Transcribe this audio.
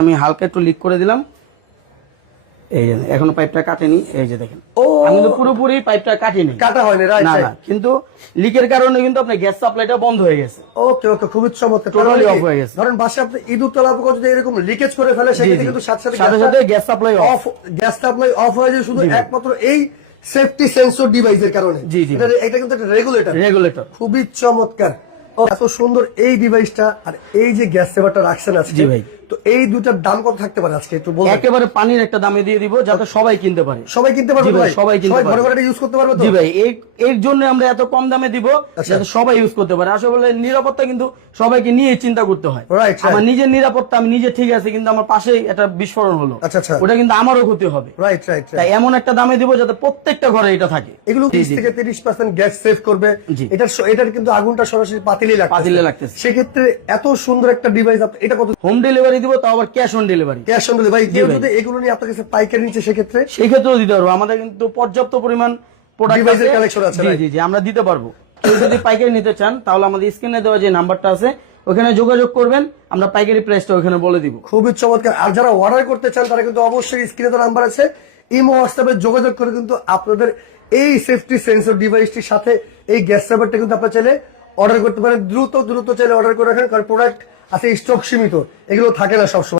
আমি হালকা একটু লিক করে দিলাম। এই যে এখনও পাইপটা কাটেনি এই যে দেখেন। ও! আমি কিন্তু পুরোপুরি পাইপটা কাটিনি। কাটা হয়নি রাইট না না কিন্তু লিকের কারণে কিন্তু আপনার গ্যাস সাপ্লাইটা বন্ধ হয়ে গেছে। ওকে ওকে খুবই চমৎকার। তার মানে হয়ে গেছে। ধরেন বাসে আপনি ইঁদুর তলা পোকা যদি এরকম লিকেজ করে ফেলে সেক্ষেত্রে কিন্তু সাথে সাথে সাথে সাথে gas supply off off gas supply off হয়ে যায় শুধু একমাত্র এই সেফটি সেন্সর ডিভাইসের কারণে। জি, জি। এটা- এটা কিন্তু একটা রেগুলেটর রেগুলেটর খুবই চমৎকার। ও, এত সুন্দর এই ডিভাইসটা আর এই যে গ্যাস সেভারটা রাখছেন আজকে। জি ভাই। তো এই দুটার দাম কত থাকতে পারে আজকে? একটু বলবেন। একেবারে পানির একটা দামে দিয়ে দিব যাতে সবাই কিনতে পারে। সবাই কিনতে পারবে ভাই, সবাই কিনতে সবাই ঘরে ঘরে ইউজ করতে পারবে তো? জি ভাই এই এর জন্য আমরা এত কম দামে দিব আচ্ছা। যাতে সবাই ইউজ করতে পারে। আসলে নিরাপত্তা কিন্তু সবাইকে নিয়ে চিন্তা করতে হয়. আমার নিজের নিরাপত্তা আমি নিজে ঠিক আছে কিন্তু আমার পাশেই একটা বিস্ফোরণ হলো। আচ্ছা, আচ্ছা। ওটা কিন্তু আমারও ক্ষতি হবে। রাইট রাইট তাই এমন একটা দামে দিব যাতে প্রত্যেকটা ঘরে এটা থাকে। এগুলো জি, বিশ জি। থেকে তিরিশ পার্সেন্ট গ্যাস সেভ করবে। এটা এটার কিন্তু আগুনটা সরাসরি পাতিলে লাগবে পাতিলে লাগতেছে। সেক্ষেত্রে এত সুন্দর একটা ডিভাইস এটা কত হোম ডেলিভারি দিব তাও আবার cash on delivery cash on delivery কেউ যদি এগুলো নিয়ে আপনার কাছে পাইকারি নিচ্ছে সেক্ষেত্রে সেই ক্ষেত্রেও দিতে পারব। আমাদের কিন্তু পর্যাপ্ত পরিমাণ প্রোডাক্ট collection আছে, জি জি আমরা দিতে পারব। কেউ যদি পাইকারি নিতে চান তাহলে আমাদের স্ক্রিনে দেওয়া যে নাম্বারটা আছে ওখানে যোগাযোগ করবেন আমরা পাইকারি প্রাইসটা ওখানে বলে দিব। খুবই চমৎকার। আর যারা অর্ডার করতে চান তারা কিন্তু অবশ্যই স্ক্রিনে তো নাম্বার আছে। ইমো হোয়াটসঅ্যাপে যোগাযোগ করে কিন্তু আপনাদের এই সেফটি সেন্সর ডিভাইসটির সাথে এই গ্যাস সার্ভারটা কিন্তু আপনারা চাইলে অর্ডার করতে পারেন। দ্রুত দ্রুত চাইলে অর্ডার করে রাখেন কারণ প্রোডাক্ট আছে স্টক সীমিত এগুলো থাকে না সবসময়।